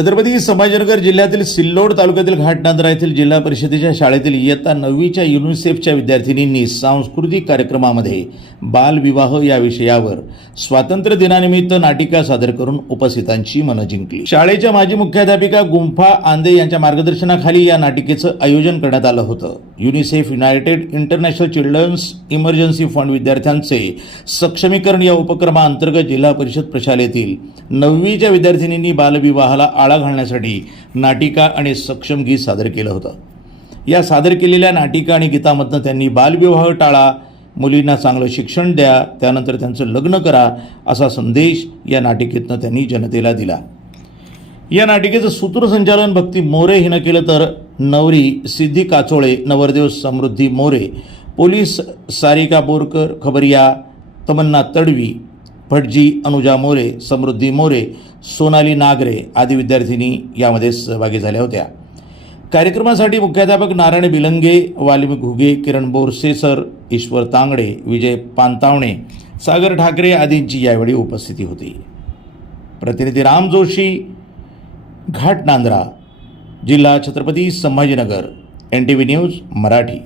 छत्रपती संभाजीनगर जिल्ह्यातील सिल्लोड तालुक्यातील घाटनांदरा येथील जिल्हा परिषदेच्या शाळेतील इयत्ता 9वीच्या युनिसेफच्या विद्यार्थिनींनी सांस्कृतिक कार्यक्रमामध्ये बालविवाह या विषयावर स्वातंत्र्य दिनानिमित्त नाटिका सादर करून उपस्थितांची मनं जिंकली। शाळेच्या माजी मुख्याध्यापिका गुंफा आंदे यांच्या मार्गदर्शनाखाली या नाटिकेचं आयोजन करण्यात आलं होतं। UNICEF United International Children's Emergency Fund विद्यार्थ्यांचे सक्षमीकरण या उपक्रमाअंतर्गत जिल्हा परिषद प्रशालेतील 9वीच्या विद्यार्थिनींनी बालविवाहाला आळा घालण्यासाठी नाटिका आणि सक्षम गीत सादर केलं होतं। या सादर केलेल्या नाटिका आणि गीतामधनं त्यांनी बालविवाह टाळा, मुलींना चांगलं शिक्षण द्या, त्यानंतर त्यांचं लग्न करा असा संदेश या नाटिकेतनं त्यांनी जनतेला दिला। या नाटिकेचं सूत्रसंचालन भक्ती मोरे हिनं केलं तर नवरी सिद्धी काचोळे, नवरदेव समृद्धी मोरे, पोलीस सारिका बोरकर, खबरिया तमन्ना तडवी, भटजी अनुजा मोरे, समृद्धी मोरे, सोनाली नागरे आदी विद्यार्थिनी यामध्ये सहभागी झाल्या होत्या। कार्यक्रमासाठी मुख्याध्यापक नारायण बिलंगे, वाल्मिक घुगे, किरण बोरसेसर, ईश्वर तांगडे, विजय पानतावणे, सागर ठाकरे आदींची यावेळी उपस्थिती होती। प्रतिनिधी राम जोशी, घाटनांदरा, जिल्हा छत्रपती संभाजीनगर, NTV न्यूज मराठी।